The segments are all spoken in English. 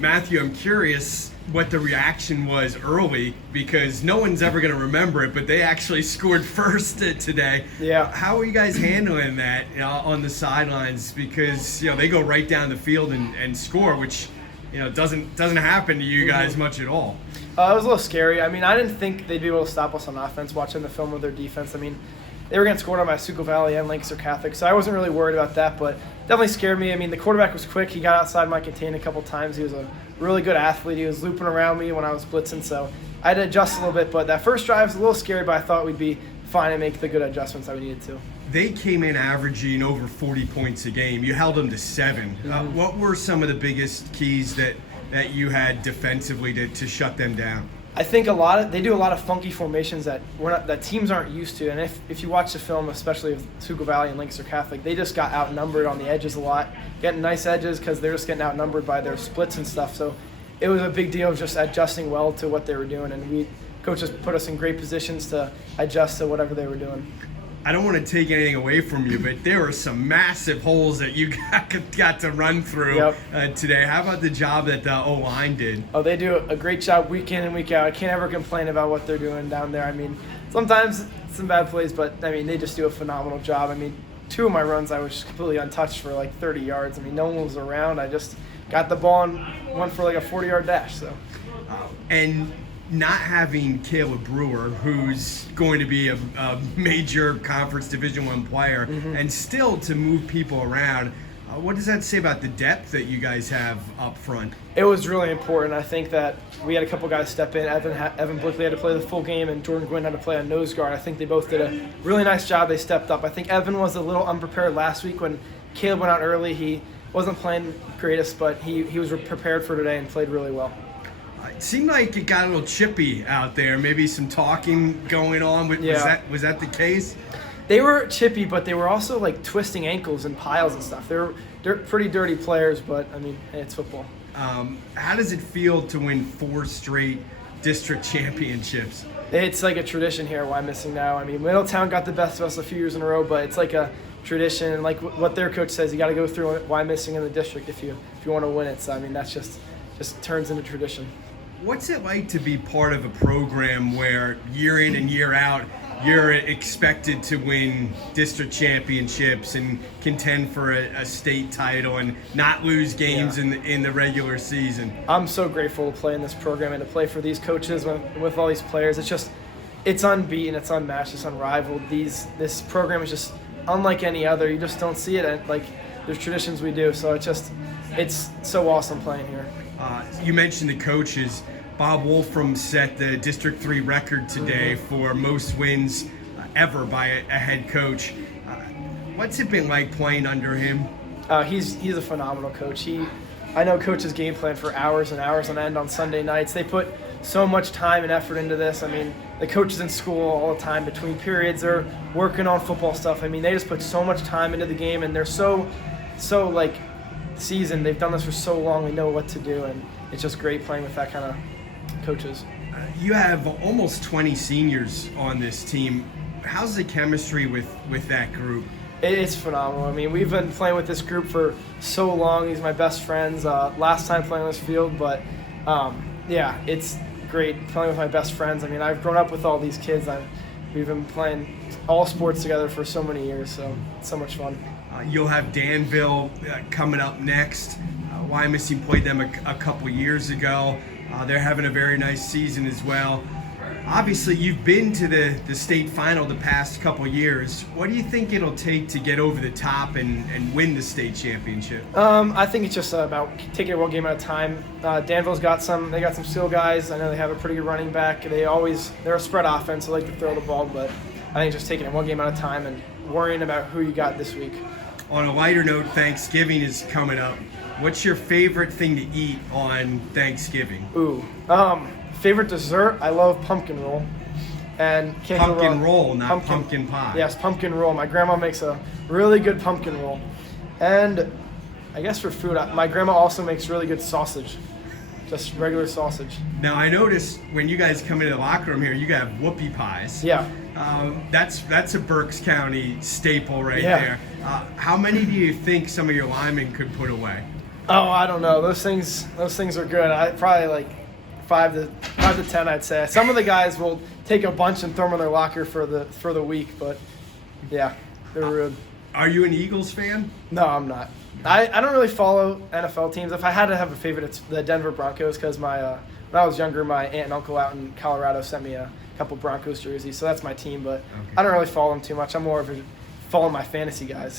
Matthew, I'm curious what the reaction was early, because no one's ever going to remember it, but they actually scored first today. Yeah. How are you guys handling that on the sidelines? Because they go right down the field and score, which doesn't happen to you guys much at all. It was a little scary. I mean, I didn't think they'd be able to stop us on offense watching the film of their defense. I mean, they were getting scored on by Schuylkill Valley and Lancaster Catholic, so I wasn't really worried about that, but definitely scared me. I mean, the quarterback was quick. He got outside my contain a couple times. He was a really good athlete. He was looping around me when I was blitzing, so I had to adjust a little bit. But that first drive was a little scary, but I thought we'd be fine and make the good adjustments that we needed to. They came in averaging over 40 points a game. You held them to 7. What were some of the biggest keys that you had defensively to shut them down? I think they do a lot of funky formations that teams aren't used to. And if you watch the film, especially of Schuylkill Valley and Lancaster Catholic, they just got outnumbered on the edges a lot, getting nice edges because they're just getting outnumbered by their splits and stuff. So it was a big deal of just adjusting well to what they were doing. And coaches put us in great positions to adjust to whatever they were doing. I don't want to take anything away from you, but there were some massive holes that you got to run through today. How about the job that the O-line did? Oh, they do a great job week in and week out. I can't ever complain about what they're doing down there. I mean, sometimes some bad plays, but, I mean, they just do a phenomenal job. I mean, 2 of my runs, I was just completely untouched for like 30 yards. I mean, no one was around. I just got the ball and went for like a 40-yard dash. So. And not having Caleb Brewer, who's going to be a major conference Division I player, and still to move people around, what does that say about the depth that you guys have up front? It was really important. I think that we had a couple guys step in. Evan Blickley had to play the full game, and Jordan Gwynn had to play on nose guard. I think they both did a really nice job. They stepped up. I think Evan was a little unprepared last week when Caleb went out early. He wasn't playing greatest, but he was prepared for today and played really well. It seemed like it got a little chippy out there. Maybe some talking going on. Was that the case? They were chippy, but they were also like twisting ankles and piles and stuff. They're pretty dirty players, but I mean, it's football. How does it feel to win 4 straight district championships? It's like a tradition here at Wyomissing now. I mean, Middletown got the best of us a few years in a row, but it's like a tradition. And like what their coach says, you got to go through Wyomissing in the district if you want to win it. So I mean, that's just turns into tradition. What's it like to be part of a program where year in and year out you're expected to win district championships and contend for a state title and not lose games in the regular season? I'm so grateful to play in this program and to play for these coaches with all these players. It's unbeaten, it's unmatched, it's unrivaled. This program is just unlike any other. You just don't see it like there's traditions we do. So it's so awesome playing here. You mentioned the coaches. Bob Wolfrum set the District 3 record today for most wins ever by a head coach. What's it been like playing under him? He's a phenomenal coach. I know coaches game plan for hours and hours on end on Sunday nights. They put so much time and effort into this. I mean, the coaches in school all the time between periods, they're working on football stuff. I mean, they just put so much time into the game, and they're so like seasoned. They've done this for so long. They know what to do, and it's just great playing with that kind of coaches. You have almost 20 seniors on this team. How's the chemistry with that group? It's phenomenal. I mean, we've been playing with this group for so long. These are my best friends. Last time playing on this field, but it's great playing with my best friends. I mean, I've grown up with all these kids. We've been playing all sports together for so many years, so it's so much fun. You'll have Danville coming up next. Wyomissing played them a couple years ago. They're having a very nice season as well. Obviously, you've been to the state final the past couple years. What do you think it'll take to get over the top and win the state championship? I think it's just about taking it one game at a time. Danville's got some skill guys. I know they have a pretty good running back. They're a spread offense. They like to throw the ball, but I think just taking it one game at a time and worrying about who you got this week. On a lighter note, Thanksgiving is coming up. What's your favorite thing to eat on Thanksgiving? Favorite dessert? I love pumpkin roll. And pumpkin roll, not pumpkin pie. Yes, pumpkin roll. My grandma makes a really good pumpkin roll. And I guess for food, my grandma also makes really good sausage. Just regular sausage. Now, I noticed when you guys come into the locker room here, you got whoopie pies. Yeah. That's a Berks County staple right there. How many do you think some of your linemen could put away? Oh, I don't know. Those things are good. I probably like 5 to 10, I'd say. Some of the guys will take a bunch and throw them in their locker for the week, but yeah, they're rude. Are you an Eagles fan? No, I'm not. I don't really follow NFL teams. If I had to have a favorite, it's the Denver Broncos because when I was younger, my aunt and uncle out in Colorado sent me a couple Broncos jerseys, so that's my team. But Okay. I don't really follow them too much. I'm more of a follow my fantasy guys.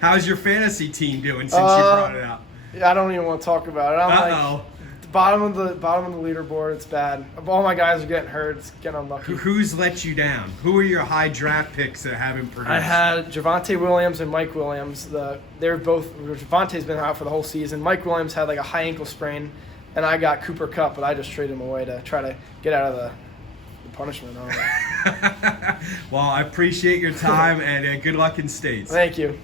How's your fantasy team doing since you brought it up? I don't even want to talk about it. I'm like the bottom of the leaderboard. It's bad. All my guys are getting hurt. It's getting unlucky. Who's let you down? Who are your high draft picks that haven't produced? I had Javonte Williams and Mike Williams. They're both. Javonte's been out for the whole season. Mike Williams had like a high ankle sprain, and I got Cooper Kupp, but I just traded him away to try to get out of the punishment. I don't know. Well, I appreciate your time and good luck in States. Thank you.